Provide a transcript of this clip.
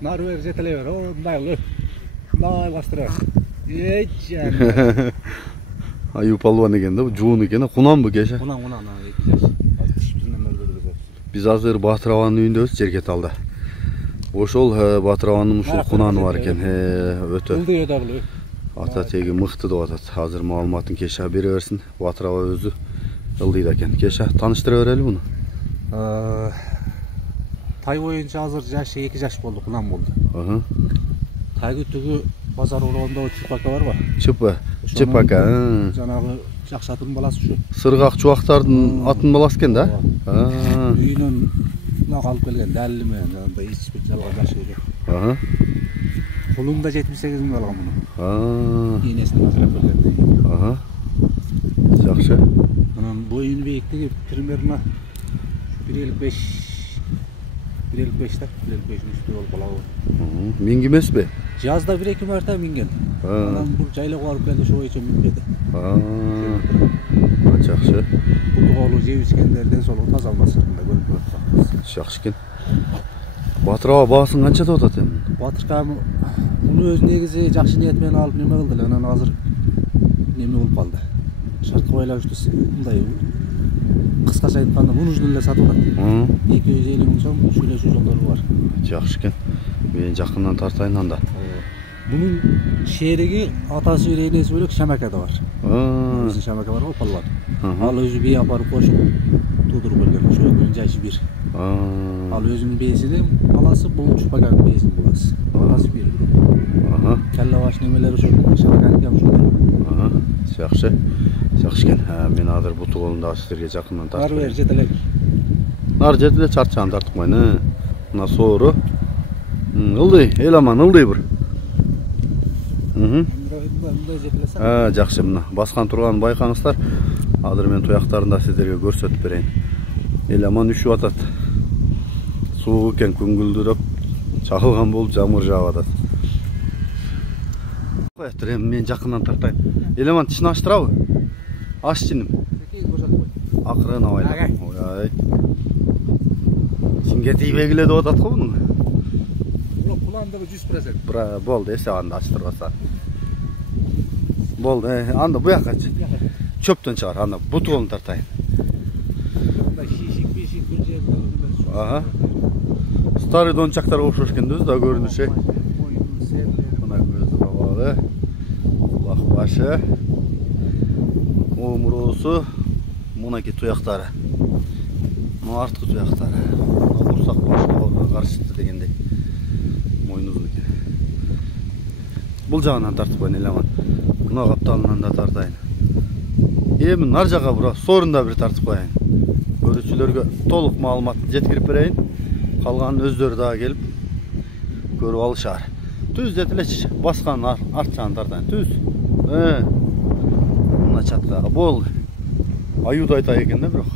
Нар бер жетелей бер. Мындай бастыра. Эчен. Аю палван экен да, жуун экен, кунанбы кеше? Кунан 2 жаш. Түштүнөн өлгөрдү. Біз азыр Батыр Аванның үйүндөбүз, Жеркеталда. Ошол Батыр Аванның ушул кунаны бар экен, өтө. Ата теги мыкты деп атат. Азыр маалыматын Кеша бере берсин. Батыр Ава өзү ылдыйт экен. Кеша тааныштыра берели буну. Тай боюнча азыр жашы 2 жаш болду, кунан болду. Тайгы түгү базар орогунда чыпака барбы? Чыпака. Жанагы жакшатын баласы ушу. Сыргак чубактардын атын баласы экен да? Үйүнөн мага алып келген далили менен, андай ичпек жалган жашайды. Колунда 78 миң алган муну. Энесинин ажырап келген. Жакшы. Анан боюнун бийиктиги примерно 1.55 да, 1.55 үстү болуп калабы. Минги эмеспи? Жазда 1-2 марта минген. Анан бул жайлап барып келди, ошо боюнча минбеди. Жакшы. Бул колу жеп ичкендерден сол таза алмасында көрүп атат. Жакшы экен. Батыр Ава баасын канча деп атат эми? Батыр муну өз негизи жакшы ниет менен алып неме кылды эле, анан азыр неме болуп калды. Шартка байланыштуу мындай кыскача айтканда мунужду эле сатып атат. 250 миң сом сүйлөшүү жолдору бар. Жакшы экен. Мен жакындан тартайын анда. Bunun şerigi atası yüreğine söylük Şameka'da var. Bizim Şameka var o pallar. Al özü bir yapar koşup tuturup gelgen. Şu önce işi bir. Al özünün beyesini alası bulup çupakan beyesini bulası. Alası bir. Kelle baş nemeleri şu Şameka'nın kam şu. Yaxşı. Yaxşı ekan. Men hozir bu to'g'rimda sizlarga yaqindan tartib. Nar jetelek. Nar jetile charchan tartib qo'yni. Mına so'ru. Ildiy, elaman ildiy bir. Жақсы мына басқан тұрған байқаңыздар. Азыр мен тояқтарында сіздерге көрсөтүп берейин. Еламан үшүп атат. Суук экен, күнгүлдүрөп, чагылган болуп жамыр жаап атат. Кояттыр, мен жакындан тартайын. Еламан тишин ачтырабы? Аш тишиним. Акырын абайлап. Ой. Тишинге тийбегиле деп атат го муну. Kulağımda 100%. Boldu, ese anda açtırmasa. Boldu, anda bu yaka çöpten çağır, anda bu tuğulunu tartayın. Aha. Starı donçaklar okşuşken düz da görünüşü. Buna gözü babalı. Kulak başı. Omrusu. Bunaki tuyakları. Bu artık tuyakları. Kursak başı karşıtı degende. Бұл жағынан тартып қойын еламан. Мына қапталынан да тартайын. Емін нар жаққа бұра сорында бір тартып қойын. Көрушілерге толық маалыматты жеткіріп берейін. Қалғанын өздері дағы келіп көріп алышар. Түз детілеш басқан арт жағын тартайын. Түз. Мына чатқа бол. Аюдай тай екен де бірақ.